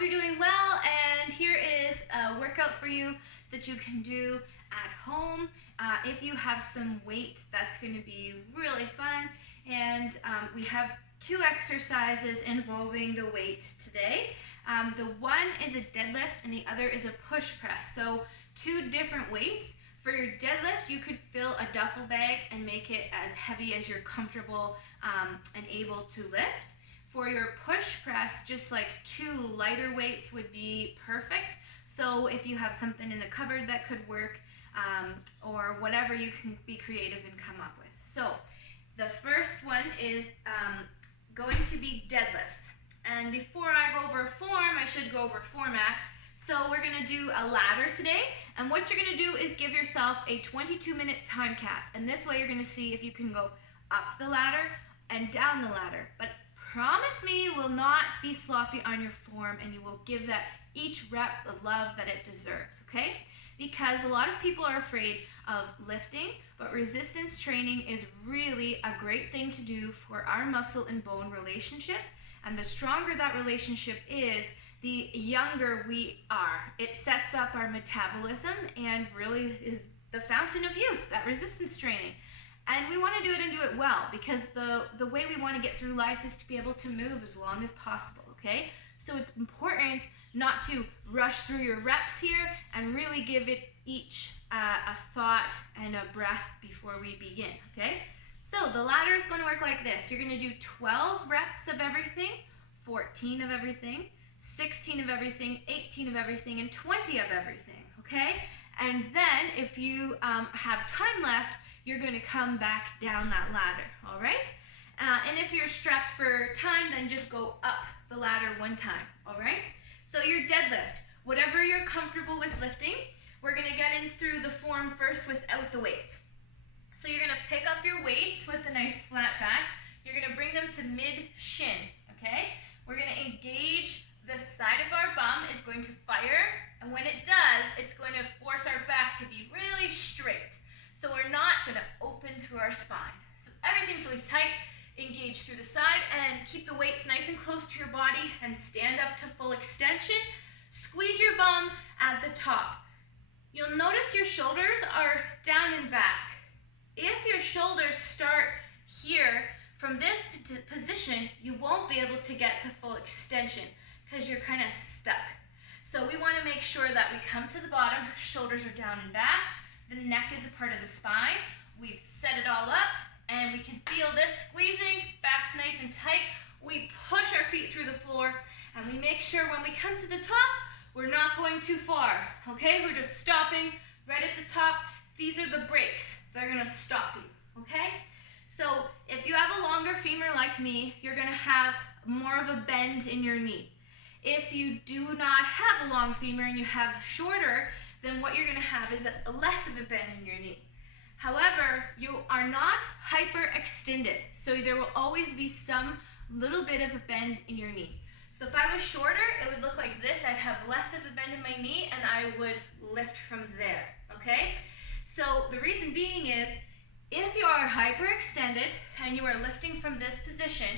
hope you're doing well, and here is a workout for you that you can do at home. If you have some weight, that's going to be really fun. And we have two exercises involving the weight today. The one is a deadlift and the other is a push press. So two different weights. For your deadlift, you could fill a duffel bag and make it as heavy as you're comfortable and able to lift. For your push press, just like two lighter weights would be perfect. So if you have something in the cupboard that could work, or whatever, you can be creative and come up with. So the first one is going to be deadlifts. And before I go over form, I should go over format. So we're going to do a ladder today, and what you're going to do is give yourself a 22-minute time cap, and this way you're going to see if you can go up the ladder and down the ladder. But promise me you will not be sloppy on your form, and you will give that each rep the love that it deserves, okay? Because a lot of people are afraid of lifting, but resistance training is really a great thing to do for our muscle and bone relationship, and the stronger that relationship is, the younger we are. It sets up our metabolism and really is the fountain of youth, that resistance training. And we want to do it and do it well, because the way we want to get through life is to be able to move as long as possible, okay? So it's important not to rush through your reps here and really give it each a thought and a breath before we begin, okay? So the ladder is going to work like this. You're going to do 12 reps of everything, 14 of everything, 16 of everything, 18 of everything, and 20 of everything, okay? And then if you have time left, you're going to come back down that ladder, all right? And if you're strapped for time, then just go up the ladder one time, all right? So your deadlift, whatever you're comfortable with lifting, we're going to get in through the form first without the weights. So you're going to pick up your weights with a nice flat back. You're going to bring them to mid-shin, okay? We're going to engage the side of our bum is going to fire, and when it does, it's going to force our back to be really straight. So we're not going to open through our spine. So everything's really tight. Engage through the side and keep the weights nice and close to your body and stand up to full extension. Squeeze your bum at the top. You'll notice your shoulders are down and back. If your shoulders start here from this position, you won't be able to get to full extension because you're kind of stuck. So we want to make sure that we come to the bottom, shoulders are down and back, the neck is a part of the spine, we've set it all up, and we can feel this squeezing, back's nice and tight. We push our feet through the floor, and we make sure when we come to the top, we're not going too far, okay? We're just stopping right at the top. These are the brakes. They're gonna stop you, okay? So if you have a longer femur like me, you're gonna have more of a bend in your knee. If you do not have a long femur and you have shorter, then what you're gonna have is a less of a bend in your knee. However, you are not hyperextended, so there will always be some little bit of a bend in your knee. So if I was shorter, it would look like this. I'd have less of a bend in my knee and I would lift from there, okay? So the reason being is, if you are hyperextended and you are lifting from this position,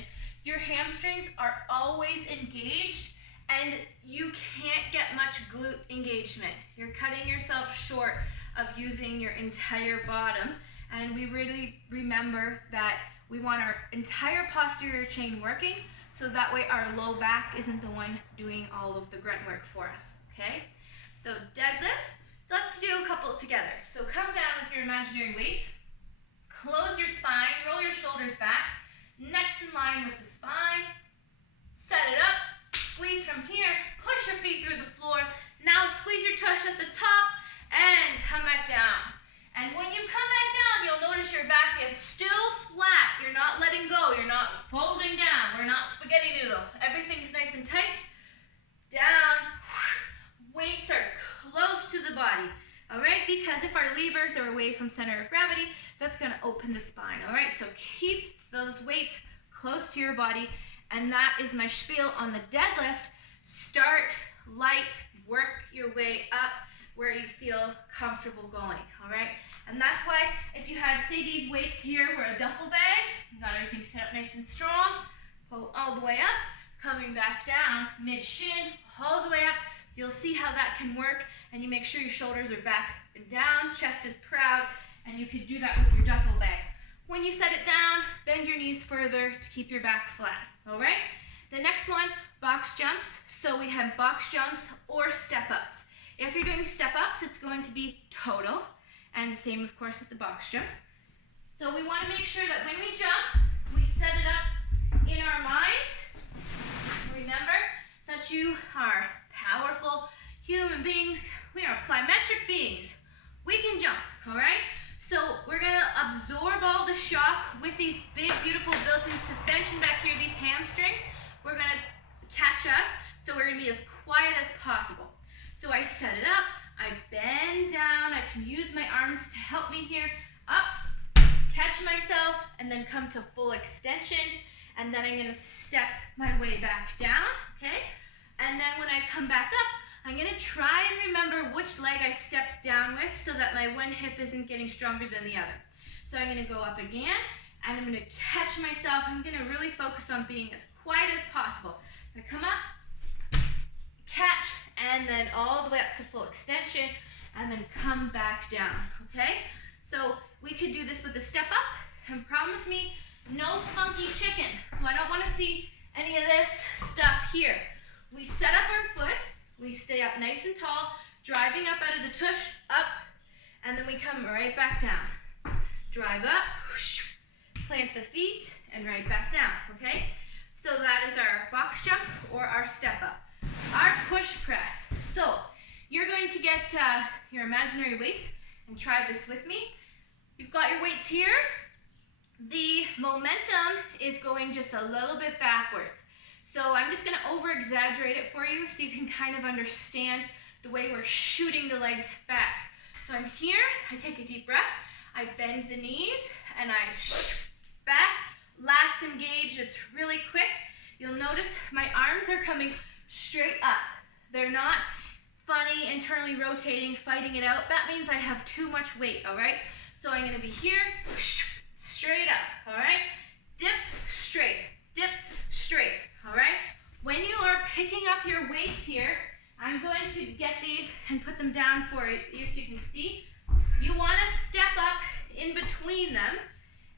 your hamstrings are always engaged and you can't get much glute engagement. You're cutting yourself short of using your entire bottom, and we really remember that we want our entire posterior chain working, so that way our low back isn't the one doing all of the grunt work for us, okay? So deadlifts, let's do a couple together. So come down with your imaginary weights, close your spine, roll your shoulders back, neck's in line with the spine, set it up, squeeze from here, push your feet through the floor, now squeeze your tush at the top, and come back down. And when you come back down, you'll notice your back is still flat. You're not letting go. You're not folding down. We're not spaghetti noodle. Everything's nice and tight. Down. Weights are close to the body. All right? Because if our levers are away from center of gravity, that's going to open the spine. All right? So keep those weights close to your body. And that is my spiel on the deadlift. Start light. Work your way up where you feel comfortable going, all right? And that's why if you had, say, these weights here were a duffel bag, you got everything set up nice and strong, pull all the way up, coming back down, down mid-shin, all the way up. You'll see how that can work, and you make sure your shoulders are back and down, chest is proud, and you could do that with your duffel bag. When you set it down, bend your knees further to keep your back flat, all right? The next one, box jumps. So we have box jumps or step-ups. If you're doing step-ups, it's going to be total, and same, of course, with the box jumps. So we want to make sure that when we jump, we set it up in our minds. Remember that you are powerful human beings. We are plyometric beings. We can jump, all right? So we're gonna absorb all the shock with these big, beautiful built-in suspension back here, these hamstrings. We're gonna catch us, so we're gonna be as quiet as possible. So I set it up, I bend down, I can use my arms to help me here, up, catch myself, and then come to full extension, and then I'm gonna step my way back down, okay? And then when I come back up, I'm gonna try and remember which leg I stepped down with so that my one hip isn't getting stronger than the other. So I'm gonna go up again, and I'm gonna catch myself. I'm gonna really focus on being as quiet as possible. So I come up, catch, and then all the way up to full extension, and then come back down, okay? So we could do this with a step up, and promise me, no funky chicken. So I don't wanna see any of this stuff here. We set up our foot, we stay up nice and tall, driving up out of the tush, up, and then we come right back down. Drive up, whoosh, plant the feet, and right back down, okay? So that is our box jump or our step up. Our push press. So you're going to get your imaginary weights and try this with me. You've got your weights here. The momentum is going just a little bit backwards. So I'm just gonna over-exaggerate it for you so you can kind of understand the way we're shooting the legs back. So I'm here, I take a deep breath, I bend the knees, and I back, lats engaged, it's really quick. You'll notice my arms are coming straight up. They're not funny, internally rotating, fighting it out. That means I have too much weight, all right? So I'm gonna be here, straight up, all right? Dip, straight, all right? When you are picking up your weights here, I'm going to get these and put them down for you so you can see. You wanna step up in between them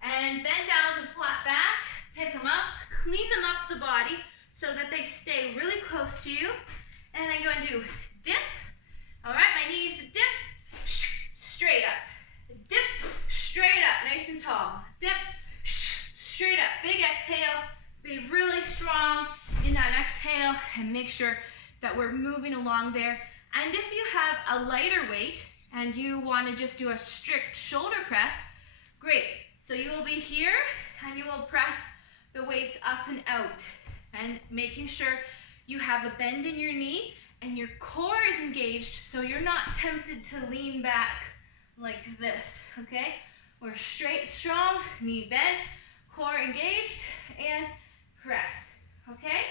and bend down to flat back, pick them up, clean them up the body so that they stay really close to you. And then go and do dip, all right? My knees dip, straight up, dip, straight up, nice and tall, dip, straight up, big exhale, be really strong in that exhale and make sure that we're moving along there. And if you have a lighter weight and you want to just do a strict shoulder press, great. So you will be here and you will press the weights up and out and making sure you have a bend in your knee and your core is engaged so you're not tempted to lean back like this, okay? We're straight, strong, knee bent, core engaged, and press, okay?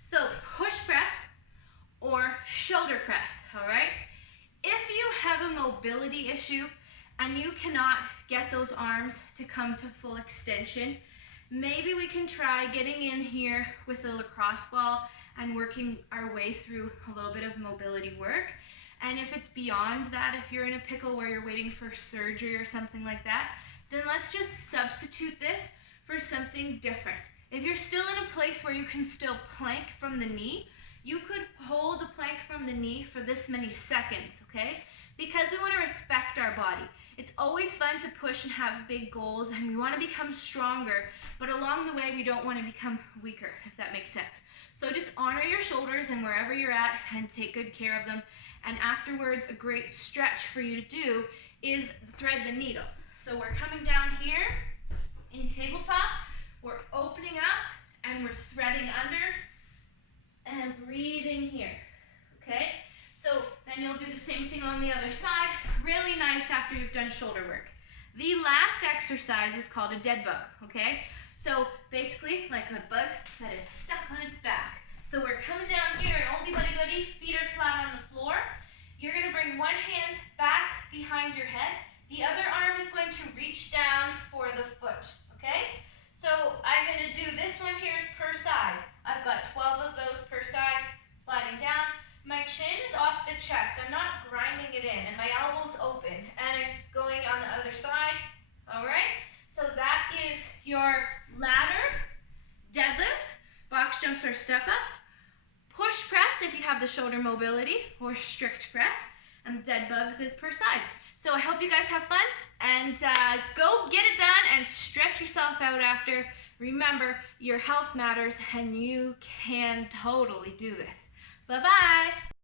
So push press or shoulder press, all right? If you have a mobility issue and you cannot get those arms to come to full extension, maybe we can try getting in here with a lacrosse ball and working our way through a little bit of mobility work. And if it's beyond that, if you're in a pickle where you're waiting for surgery or something like that, then let's just substitute this for something different. If you're still in a place where you can still plank from the knee, you could hold the plank from the knee for this many seconds, okay? Because we want to respect our body. It's always fun to push and have big goals, and we want to become stronger, but along the way, we don't want to become weaker, if that makes sense. So just honor your shoulders and wherever you're at and take good care of them. And afterwards, a great stretch for you to do is thread the needle. So we're coming down here in tabletop, we're opening up and we're threading under and breathing here, okay? So then you'll do the same thing on the other side, really nice after you've done shoulder work. The last exercise is called a dead bug, okay? So basically like a bug that is stuck on its back. So we're coming down here and oldie buddy goodie, feet are flat on the floor. You're gonna bring one hand back behind your head. The other arm is going to reach down for the foot, okay? So I'm gonna do this one here is per side. I've got 12 of those per side. the chest. I'm not grinding it in, and my elbow's open, and it's going on the other side. All right? So that is your ladder, deadlifts, box jumps or step-ups, push press if you have the shoulder mobility, or strict press, and dead bugs is per side. So I hope you guys have fun, and go get it done and stretch yourself out after. Remember, your health matters, and you can totally do this. Bye-bye.